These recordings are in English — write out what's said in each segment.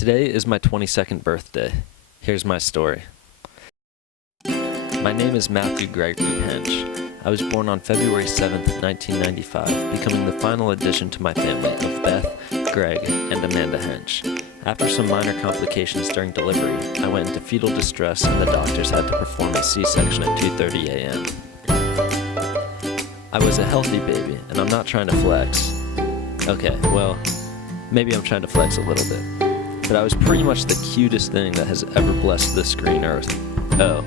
Today is my 22nd birthday. Here's my story. My name is Matthew Gregory Hench. I was born on February 7th, 1995, becoming the final addition to my family of Beth, Greg, and Amanda Hench. After some minor complications during delivery, I went into fetal distress and the doctors had to perform a C-section at 2:30 a.m. I was a healthy baby, and I'm not trying to flex. Okay, well, maybe I'm trying to flex a little bit. But I was pretty much the cutest thing that has ever blessed this green earth. Oh,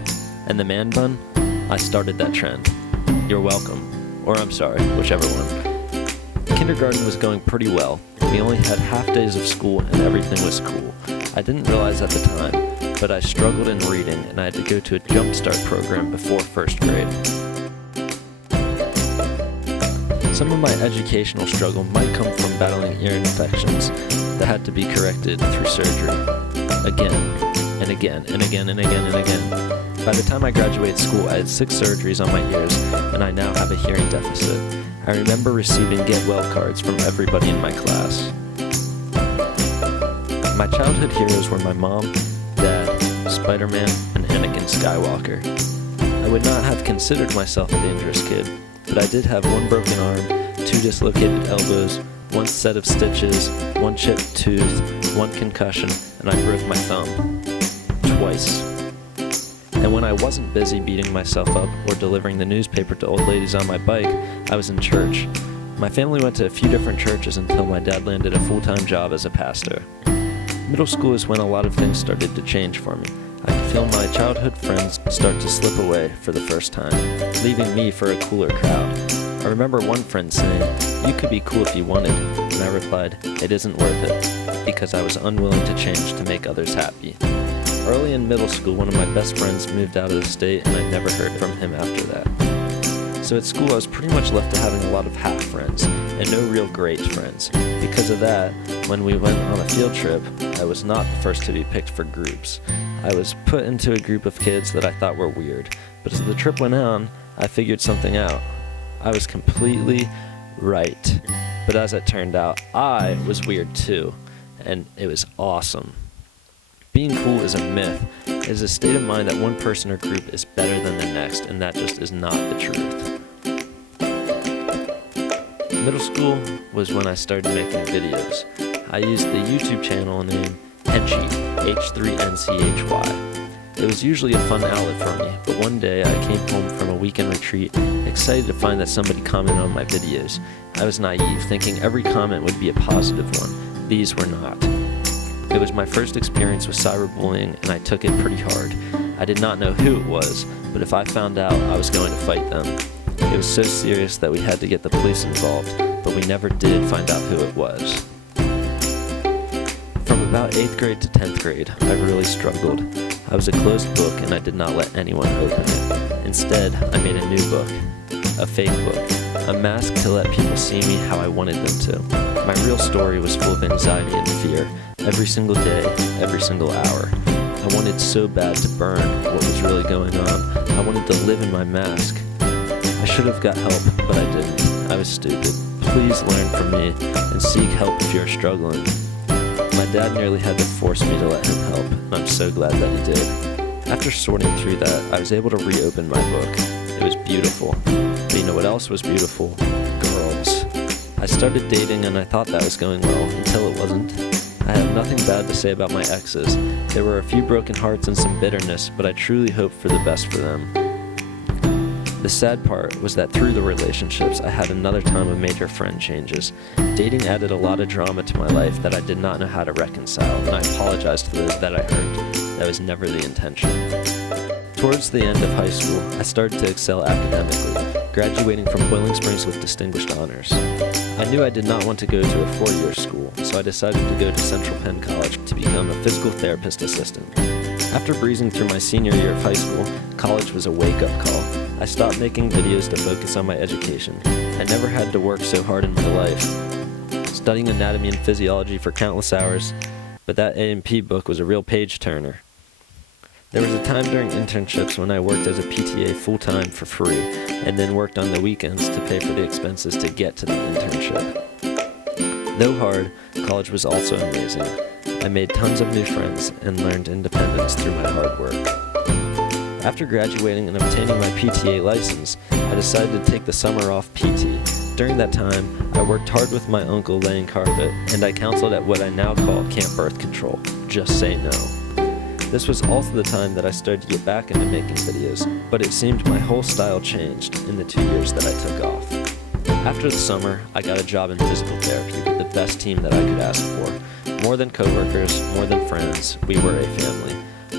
and the man bun? I started that trend. You're welcome. Or I'm sorry, whichever one. Kindergarten was going pretty well. We only had half days of school and everything was cool. I didn't realize at the time, but I struggled in reading and I had to go to a jump start program before first grade. Some of my educational struggle might come from battling ear infections that had to be corrected through surgery. Again, and again, and again, and again, and again. By the time I graduated school, I had 6 surgeries on my ears, and I now have a hearing deficit. I remember receiving get well cards from everybody in my class. My childhood heroes were my mom, dad, Spider-Man, and Anakin Skywalker. I would not have considered myself a dangerous kid, but I did have 1 broken arm, 2 dislocated elbows, 1 set of stitches, 1 chipped tooth, 1 concussion, and I broke my thumb. Twice. And when I wasn't busy beating myself up or delivering the newspaper to old ladies on my bike, I was in church. My family went to a few different churches until my dad landed a full-time job as a pastor. Middle school is when a lot of things started to change for me. I could feel my childhood friends start to slip away for the first time, leaving me for a cooler crowd. I remember one friend saying, "You could be cool if you wanted," and I replied, "It isn't worth it," because I was unwilling to change to make others happy. Early in middle school, one of my best friends moved out of the state, and I never heard from him after that. So at school, I was pretty much left to having a lot of half friends, and no real great friends. Because of that, when we went on a field trip, I was not the first to be picked for groups. I was put into a group of kids that I thought were weird, but as the trip went on, I figured something out. I was completely right. But as it turned out, I was weird too, and it was awesome. Being cool is a myth. It is a state of mind that one person or group is better than the next, and that just is not the truth. Middle school was when I started making videos. I used the YouTube channel name Hench, H3NCHY. It was usually a fun outlet for me, but one day I came home from a weekend retreat, excited to find that somebody commented on my videos. I was naive, thinking every comment would be a positive one. These were not. It was my first experience with cyberbullying, and I took it pretty hard. I did not know who it was, but if I found out, I was going to fight them. It was so serious that we had to get the police involved, but we never did find out who it was. From about 8th grade to 10th grade, I really struggled. I was a closed book, and I did not let anyone open it. Instead, I made a new book, a fake book, a mask to let people see me how I wanted them to. My real story was full of anxiety and fear, every single day, every single hour. I wanted so bad to burn what was really going on. I wanted to live in my mask. I should have got help, but I didn't. I was stupid. Please learn from me and seek help if you're struggling. My dad nearly had to force me to let him help, and I'm so glad that he did. After sorting through that, I was able to reopen my book. It was beautiful. But you know what else was beautiful? Girls. I started dating and I thought that was going well, until it wasn't. I have nothing bad to say about my exes. There were a few broken hearts and some bitterness, but I truly hoped for the best for them. The sad part was that through the relationships, I had another time of major friend changes. Dating added a lot of drama to my life that I did not know how to reconcile, and I apologize to those that I hurt. That was never the intention. Towards the end of high school, I started to excel academically, graduating from Boiling Springs with distinguished honors. I knew I did not want to go to a 4-year school, so I decided to go to Central Penn College to become a physical therapist assistant. After breezing through my senior year of high school, college was a wake-up call. I stopped making videos to focus on my education. I never had to work so hard in my life, studying anatomy and physiology for countless hours, but that A&P book was a real page-turner. There was a time during internships when I worked as a PTA full-time for free, and then worked on the weekends to pay for the expenses to get to the internship. Though hard, college was also amazing. I made tons of new friends and learned independence through my hard work. After graduating and obtaining my PTA license, I decided to take the summer off PT. During that time, I worked hard with my uncle laying carpet, and I counseled at what I now call Camp Birth Control. Just say no. This was also the time that I started to get back into making videos, but it seemed my whole style changed in the 2 years that I took off. After the summer, I got a job in physical therapy with the best team that I could ask for. More than coworkers, more than friends, we were a family.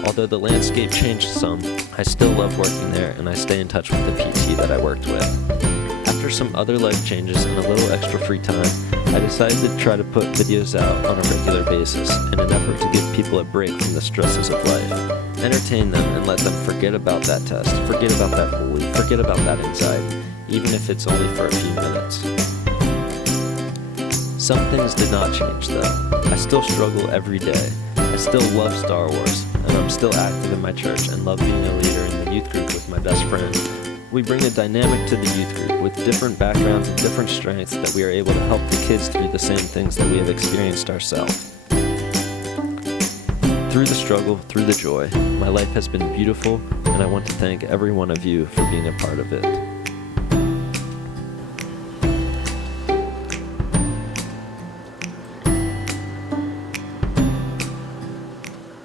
Although the landscape changed some, I still love working there and I stay in touch with the PT that I worked with. After some other life changes and a little extra free time, I decided to try to put videos out on a regular basis in an effort to give people a break from the stresses of life. Entertain them and let them forget about that test, forget about that bully, forget about that anxiety, even if it's only for a few minutes. Some things did not change though. I still struggle every day. I still love Star Wars, and I'm still active in my church and love being a leader in the youth group with my best friend. We bring a dynamic to the youth group with different backgrounds and different strengths that we are able to help the kids through the same things that we have experienced ourselves. Through the struggle, through the joy, my life has been beautiful, and I want to thank every one of you for being a part of it.